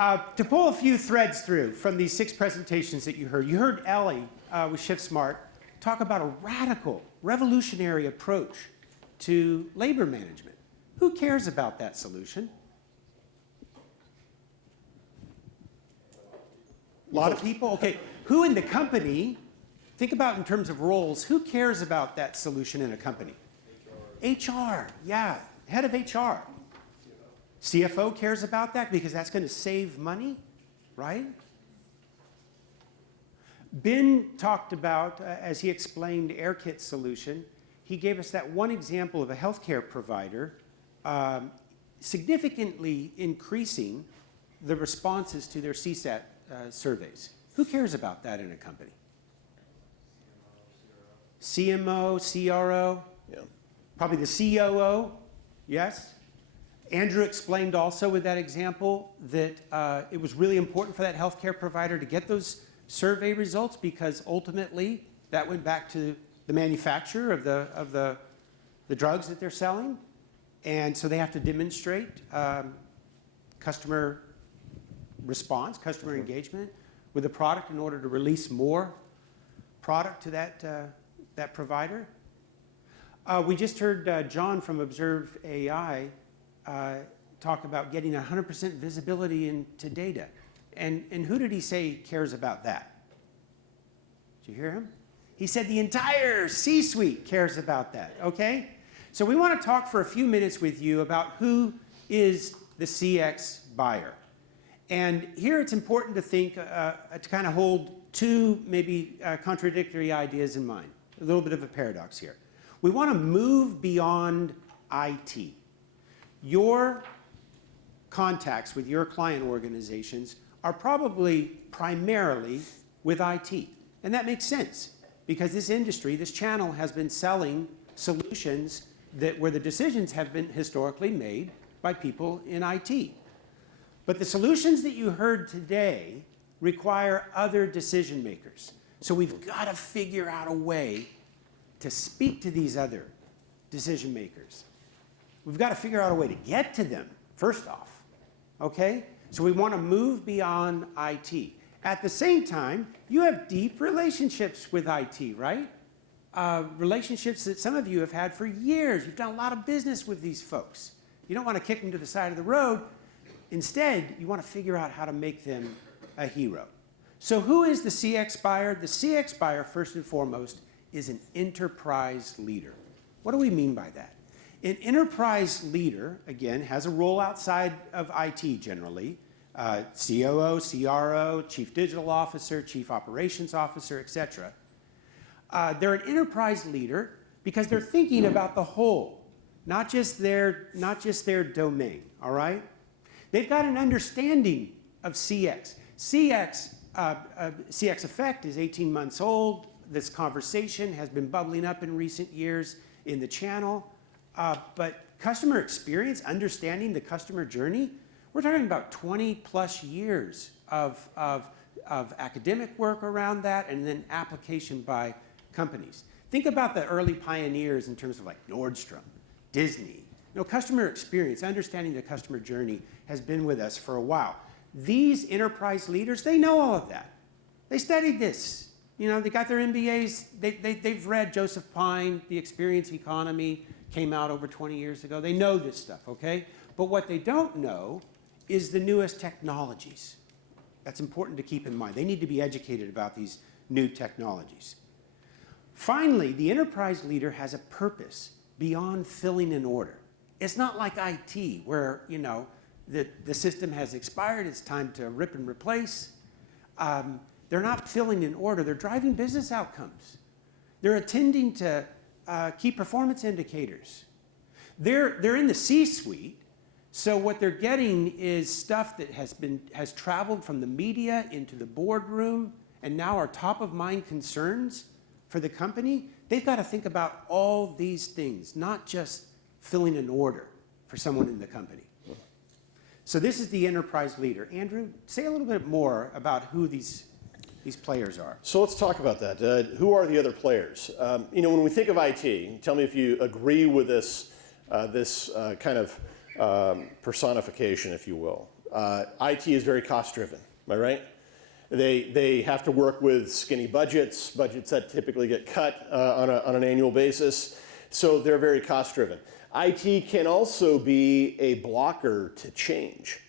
To pull a few threads through from these 6 presentations that you heard Ellie with ShiftSmart talk about a radical, revolutionary approach to labor management. Who cares about that solution? A lot of people? Okay, who in the company, think about in terms of roles, who cares about that solution in a company? HR, yeah, head of HR. CFO cares about that because that's going to save money, right? Ben talked about, as he explained AirKit's solution, he gave us that one example of a healthcare provider significantly increasing the responses to their CSAT surveys. Who cares about that in a company? CMO, CRO, Yeah. probably the COO, yes? Andrew explained also with that example that it was really important for that healthcare provider to get those survey results because ultimately that went back to the manufacturer of the drugs that they're selling. And so they have to demonstrate customer response, customer engagement with the product in order to release more product to that provider. We just heard John from Observe AI talk about getting 100% visibility into data. And who did he say cares about that? Did you hear him? He said the entire C-suite cares about that, okay? So we want to talk for a few minutes with you about who is the CX buyer. And here it's important to think, to kind of hold 2 maybe contradictory ideas in mind. A little bit of a paradox here. We want to move beyond IT. Your contacts with your client organizations are probably primarily with IT. And that makes sense because this industry, this channel has been selling solutions where the decisions have been historically made by people in IT. But the solutions that you heard today require other decision makers. So we've got to figure out a way to speak to these other decision makers. We've got to figure out a way to get to them, first off, okay? So we want to move beyond IT. At the same time, you have deep relationships with IT, right? Relationships that some of you have had for years. You've done a lot of business with these folks. You don't want to kick them to the side of the road. Instead, you want to figure out how to make them a hero. So who is the CX buyer? The CX buyer, first and foremost, is an enterprise leader. What do we mean by that? An enterprise leader, again, has a role outside of IT generally. COO, CRO, Chief Digital Officer, Chief Operations Officer, etc. They're an enterprise leader because they're thinking about the whole, not just their domain, all right? They've got an understanding of CX. CX Effect is 18 months old. This conversation has been bubbling up in recent years in the channel. But customer experience, understanding the customer journey, we're talking about 20 plus years of academic work around that and then application by companies. Think about the early pioneers in terms of like Nordstrom, Disney. Customer experience, understanding the customer journey has been with us for a while. These enterprise leaders, they know all of that. They studied this. They got their MBAs. They've read Joseph Pine, The Experience Economy, came out over 20 years ago. They know this stuff, okay? But what they don't know is the newest technologies. That's important to keep in mind. They need to be educated about these new technologies. Finally, the enterprise leader has a purpose beyond filling an order. It's not like IT where, the system has expired, it's time to rip and replace. They're not filling an order, they're driving business outcomes. They're attending to key performance indicators. They're in the C-suite, so what they're getting is stuff that has traveled from the media into the boardroom and now are top of mind concerns for the company. They've got to think about all these things, not just filling an order for someone in the company. So this is the enterprise leader. Andrew, say a little bit more about who these players are. So let's talk about that. Who are the other players? When we think of IT, tell me if you agree with this kind of personification, if you will. IT is very cost-driven, am I right? They have to work with skinny budgets that typically get cut on an annual basis, so they're very cost-driven. IT can also be a blocker to change,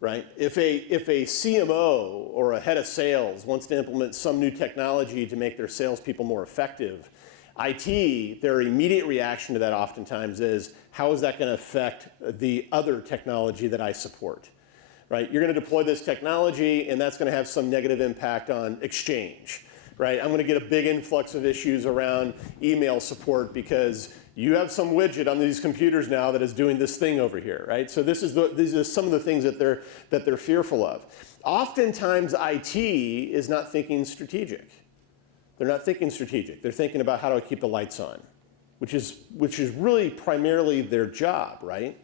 right? If a CMO or a head of sales wants to implement some new technology to make their salespeople more effective, IT, their immediate reaction to that oftentimes is, how is that going to affect the other technology that I support? Right? You're going to deploy this technology, and that's going to have some negative impact on Exchange. Right? I'm going to get a big influx of issues around email support because you have some widget on these computers now that is doing this thing over here. Right? So these are some of the things that they're fearful of. Oftentimes, IT is not thinking strategic. They're not thinking strategic. They're thinking about how do I keep the lights on, which is really primarily their job, right?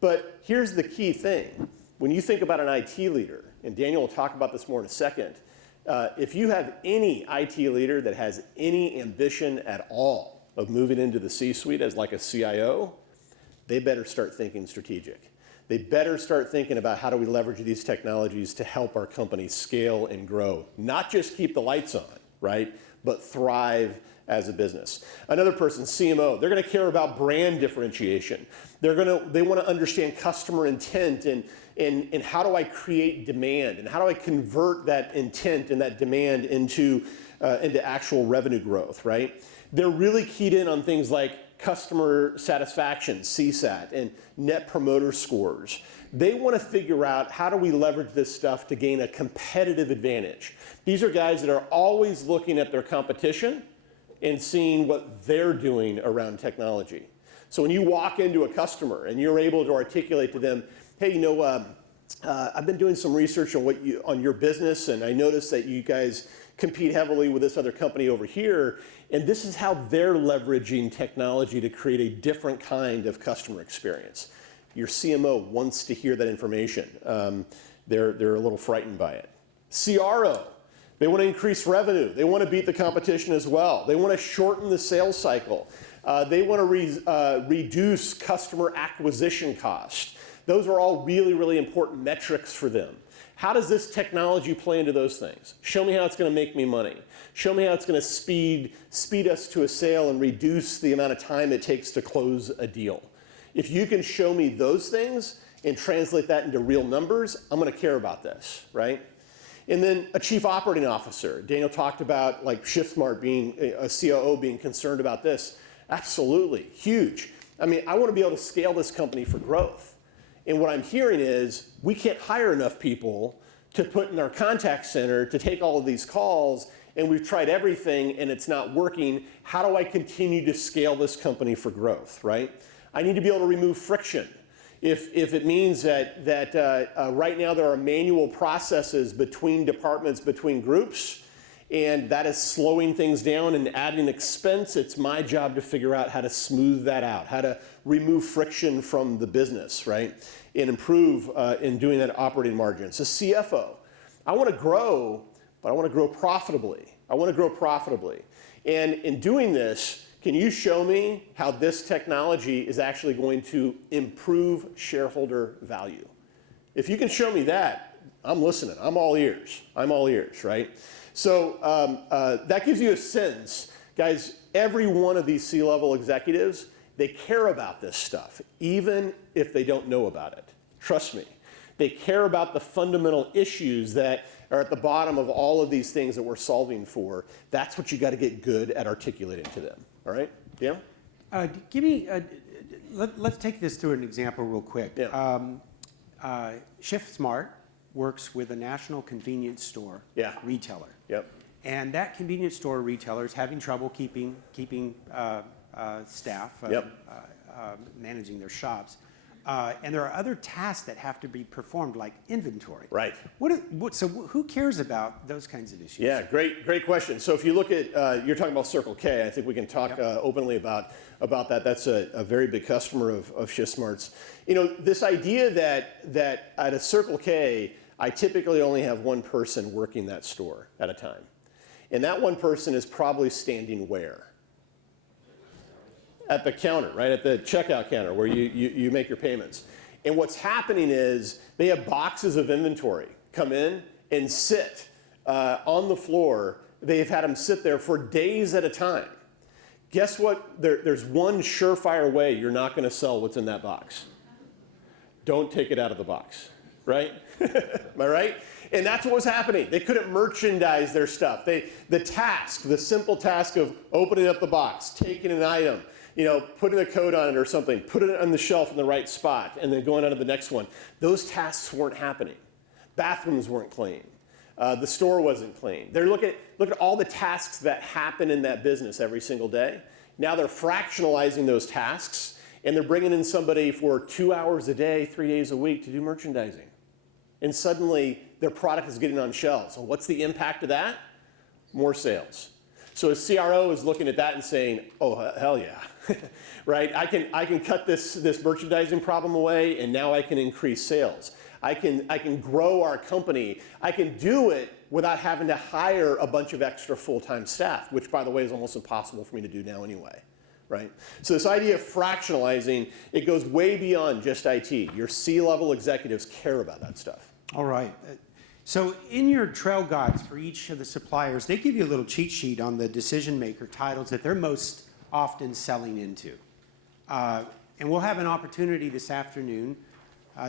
But here's the key thing. When you think about an IT leader, and Daniel will talk about this more in a second, if you have any IT leader that has any ambition at all of moving into the C-suite as like a CIO, they better start thinking strategic. They better start thinking about how do we leverage these technologies to help our company scale and grow, not just keep the lights on, right, but thrive as a business. Another person, CMO, they're going to care about brand differentiation. They want to understand customer intent and how do I create demand and how do I convert that intent and that demand into actual revenue growth, right? They're really keyed in on things like customer satisfaction, CSAT, and net promoter scores. They want to figure out how do we leverage this stuff to gain a competitive advantage. These are guys that are always looking at their competition and seeing what they're doing around technology. So when you walk into a customer and you're able to articulate to them, hey, I've been doing some research on your business, and I noticed that you guys compete heavily with this other company over here, and this is how they're leveraging technology to create a different kind of customer experience. Your CMO wants to hear that information. They're a little frightened by it. CRO, they want to increase revenue. They want to beat the competition as well. They want to shorten the sales cycle. They want to reduce customer acquisition cost. Those are all really, really important metrics for them. How does this technology play into those things? Show me how it's going to make me money. Show me how it's going to speed us to a sale and reduce the amount of time it takes to close a deal. If you can show me those things and translate that into real numbers, I'm going to care about this, right? And then a chief operating officer. Daniel talked about like ShiftSmart being a COO being concerned about this. Absolutely, huge. I mean, I want to be able to scale this company for growth. And what I'm hearing is we can't hire enough people to put in our contact center to take all of these calls, and we've tried everything and it's not working. How do I continue to scale this company for growth, right? I need to be able to remove friction. If it means that right now there are manual processes between departments, between groups, and that is slowing things down and adding expense, it's my job to figure out how to smooth that out, how to remove friction from the business, right? And improve in doing that operating margin. So CFO, I want to grow, but I want to grow profitably. I want to grow profitably. And in doing this, can you show me how this technology is actually going to improve shareholder value? If you can show me that, I'm listening. I'm all ears. I'm all ears, right? So that gives you a sense. Guys, every one of these C-level executives, they care about this stuff, even if they don't know about it. Trust me. They care about the fundamental issues that are at the bottom of all of these things that we're solving for. That's what you got to get good at articulating to them. All right? Dan? Let's take this through an example real quick. Yeah. ShiftSmart works with a national convenience store retailer. Yep. And that convenience store retailer is having trouble keeping staff, managing their shops. And there are other tasks that have to be performed, like inventory. Right. So who cares about those kinds of issues? Yeah, great question. So if you look at, you're talking about Circle K. I think we can talk openly about that. That's a very big customer of ShiftSmart's. You know, this idea that at a Circle K, I typically only have one person working that store at a time. And that one person is probably standing where? At the counter, right? At the checkout counter where you make your payments. And what's happening is they have boxes of inventory come in and sit on the floor. They've had them sit there for days at a time. Guess what? There's one surefire way you're not going to sell what's in that box. Don't take it out of the box, right? Am I right? And that's what was happening. They couldn't merchandise their stuff. The simple task of opening up the box, taking an item, putting a code on it or something, putting it on the shelf in the right spot, and then going on to the next one. Those tasks weren't happening. Bathrooms weren't clean. The store wasn't clean. Look at all the tasks that happen in that business every single day. Now they're fractionalizing those tasks, and they're bringing in somebody for 2 hours a day, 3 days a week to do merchandising. And suddenly their product is getting on shelves. So what's the impact of that? More sales. So a CRO is looking at that and saying, oh, hell yeah, right? I can cut this merchandising problem away, and now I can increase sales. I can grow our company. I can do it without having to hire a bunch of extra full-time staff, which, by the way, is almost impossible for me to do now anyway, right? So this idea of fractionalizing, it goes way beyond just IT. Your C-level executives care about that stuff. All right. So in your trail guides for each of the suppliers, they give you a little cheat sheet on the decision maker titles that they're most often selling into. And we'll have an opportunity this afternoon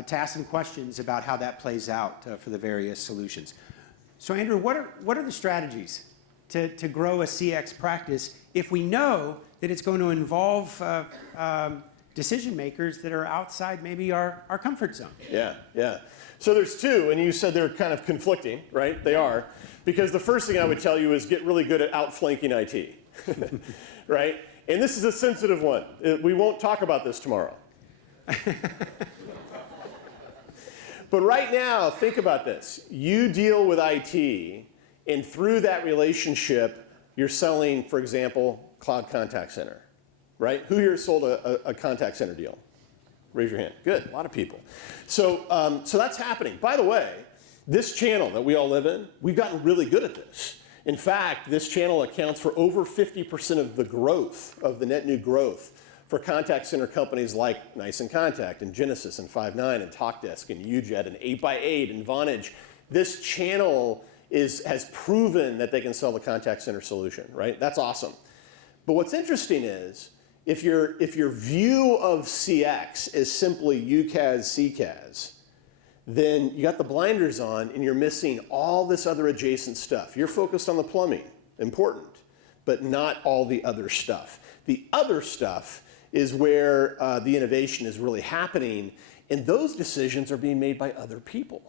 to ask some questions about how that plays out for the various solutions. So Andrew, what are the strategies to grow a CX practice if we know that it's going to involve decision makers that are outside maybe our comfort zone? Yeah. So there's two, and you said they're kind of conflicting, right? They are. Because the first thing I would tell you is get really good at outflanking IT, right? And this is a sensitive one. We won't talk about this tomorrow. But right now, think about this. You deal with IT, and through that relationship, you're selling, for example, cloud contact center, right? Who here sold a contact center deal? Raise your hand. Good, a lot of people. So that's happening. By the way, this channel that we all live in, we've gotten really good at this. In fact, this channel accounts for over 50% of the growth, of the net new growth for contact center companies like Nice and Contact and Genesys and Five9 and TalkDesk and UJet and 8x8 and Vonage. This channel has proven that they can sell the contact center solution, right? That's awesome. But what's interesting is, if your view of CX is simply UCaaS, CCaaS, then you got the blinders on and you're missing all this other adjacent stuff. You're focused on the plumbing, important, but not all the other stuff. The other stuff is where the innovation is really happening, and those decisions are being made by other people.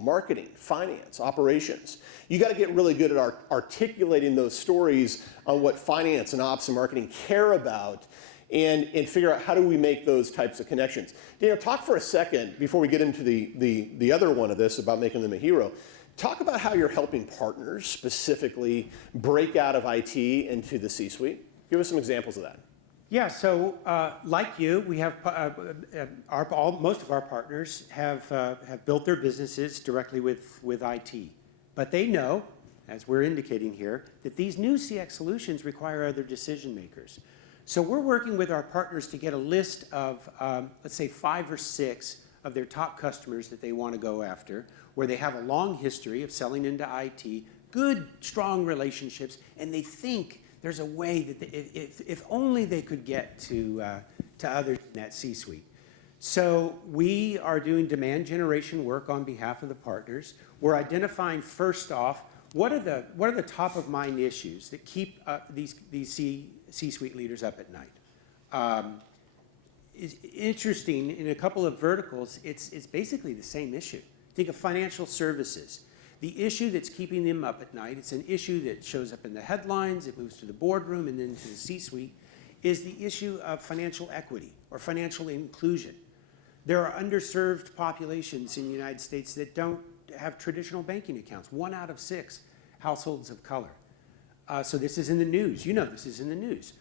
Marketing, finance, operations. You got to get really good at articulating those stories on what finance and ops and marketing care about, and figure out how do we make those types of connections. Daniel, talk for a second before we get into the other one of this about making them a hero. Talk about how you're helping partners specifically break out of IT into the C-suite. Give us some examples of that. Yeah, so like you, we have most of our partners have built their businesses directly with IT. But they know, as we're indicating here, that these new CX solutions require other decision makers. So we're working with our partners to get a list of, let's say, 5 or 6 of their top customers that they want to go after, where they have a long history of selling into IT, good, strong relationships, and they think there's a way that if only they could get to others in that C-suite. So we are doing demand generation work on behalf of the partners. We're identifying first off what are the top of mind issues that keep these C-suite leaders up at night. It's interesting, in a couple of verticals, it's basically the same issue. Think of financial services. The issue that's keeping them up at night, it's an issue that shows up in the headlines, it moves to the boardroom and then to the C-suite, is the issue of financial equity or financial inclusion. There are underserved populations in the United States that don't have traditional banking accounts. 1 out of 6 households of color. So this is in the news. You know this is in the news.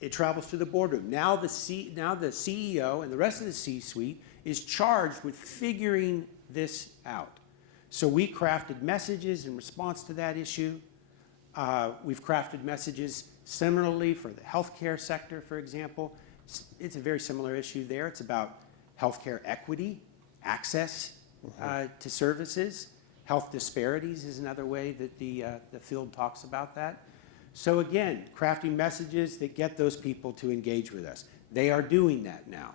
It travels to the boardroom. Now the CEO and the rest of the C-suite is charged with figuring this out. So we crafted messages in response to that issue. We've crafted messages similarly for the healthcare sector, for example. It's a very similar issue there. It's about healthcare equity, access to services. Health disparities is another way that the field talks about that. So again, crafting messages that get those people to engage with us. They are doing that now.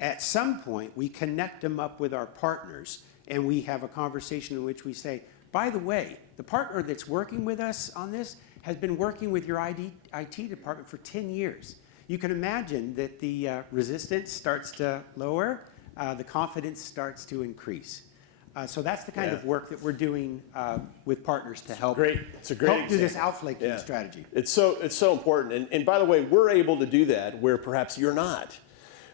At some point, we connect them up with our partners, and we have a conversation in which we say, by the way, the partner that's working with us on this has been working with your IT department for 10 years. You can imagine that the resistance starts to lower, the confidence starts to increase. So that's the kind of work that we're doing with partners to help, It's a great help do this outflanking strategy. It's so important. And by the way, we're able to do that where perhaps you're not.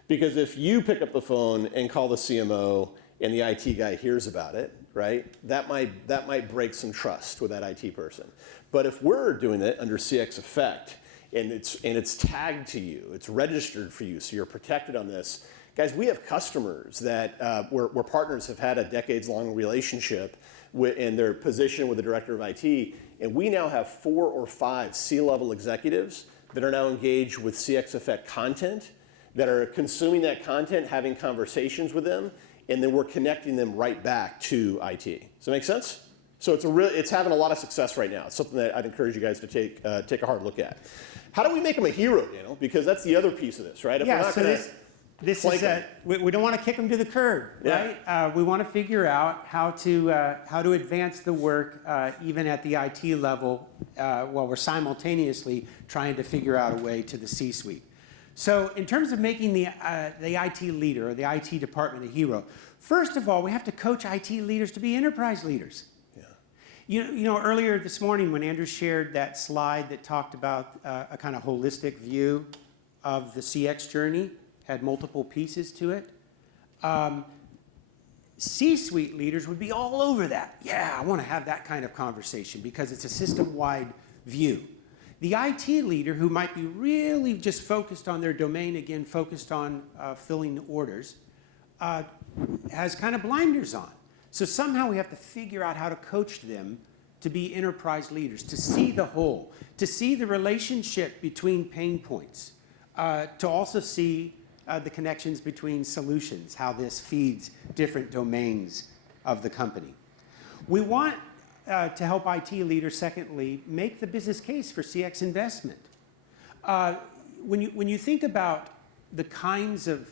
Because if you pick up the phone and call the CMO and the IT guy hears about it, right, that might break some trust with that IT person. But if we're doing it under CX Effect and it's tagged to you, it's registered for you, so you're protected on this. Guys, we have customers that where partners have had a decades-long relationship in their position with the director of IT, and we now have 4 or 5 C-level executives that are now engaged with CX Effect content, that are consuming that content, having conversations with them, and then we're connecting them right back to IT. Does that make sense? So it's having a lot of success right now. It's something that I'd encourage you guys to take a hard look at. How do we make them a hero, Daniel? Because that's the other piece of this, right? If we're not gonna this is we don't want to kick them to the curb, right? We want to figure out how to advance the work even at the IT level while we're simultaneously trying to figure out a way to the C-suite. So in terms of making the IT leader or the IT department a hero, first of all, we have to coach IT leaders to be enterprise leaders. Yeah. You know, earlier this morning when Andrew shared that slide that talked about a kind of holistic view of the CX journey, had multiple pieces to it. C-suite leaders would be all over that. Yeah, I want to have that kind of conversation because it's a system-wide view. The IT leader who might be really just focused on their domain, again, focused on filling orders, has kind of blinders on. So somehow we have to figure out how to coach them to be enterprise leaders, to see the whole, to see the relationship between pain points, to also see the connections between solutions, how this feeds different domains of the company. We want to help IT leaders, secondly, make the business case for CX investment. When you think about the kinds of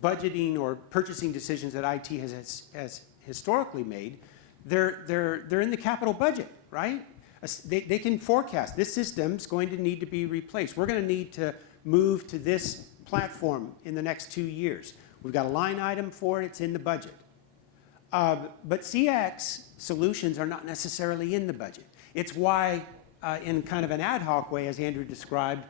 budgeting or purchasing decisions that IT has historically made, they're in the capital budget, right? They can forecast this system's going to need to be replaced. We're going to need to move to this platform in the next 2 years. We've got a line item for it, it's in the budget. But CX solutions are not necessarily in the budget. It's why, in kind of an ad hoc way, as Andrew described,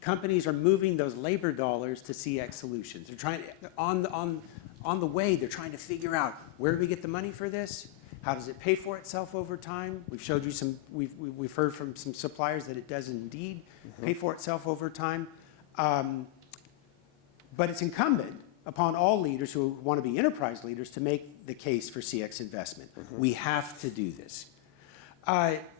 companies are moving those labor dollars to CX solutions. They're trying to, on the way, they're trying to figure out where do we get the money for this? How does it pay for itself over time? We've showed you some, we've heard from some suppliers that it does indeed pay for itself over time. But it's incumbent upon all leaders who want to be enterprise leaders to make the case for CX investment. We have to do this.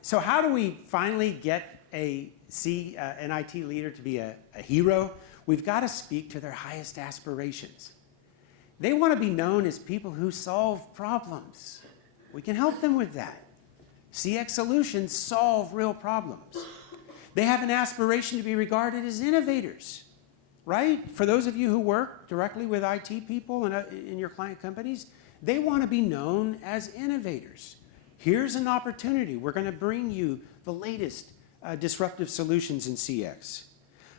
So how do we finally get an IT leader to be a hero? We've got to speak to their highest aspirations. They want to be known as people who solve problems. We can help them with that. CX solutions solve real problems. They have an aspiration to be regarded as innovators. Right? For those of you who work directly with IT people in your client companies, they want to be known as innovators. Here's an opportunity. We're going to bring you the latest disruptive solutions in CX.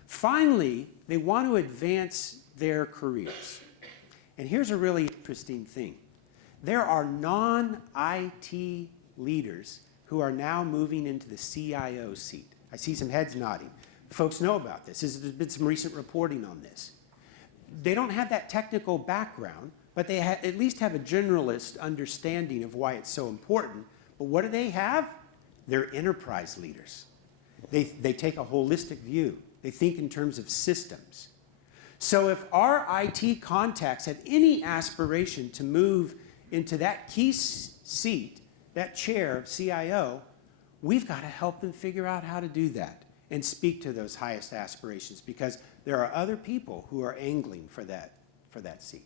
Finally, they want to advance their careers. And here's a really interesting thing. There are non-IT leaders who are now moving into the CIO seat. I see some heads nodding. Folks know about this. There's been some recent reporting on this. They don't have that technical background, but they at least have a generalist understanding of why it's so important. But what do they have? They're enterprise leaders. They take a holistic view. They think in terms of systems. So if our IT contacts have any aspiration to move into that key seat, that chair of CIO, we've got to help them figure out how to do that and speak to those highest aspirations, because there are other people who are angling for that seat.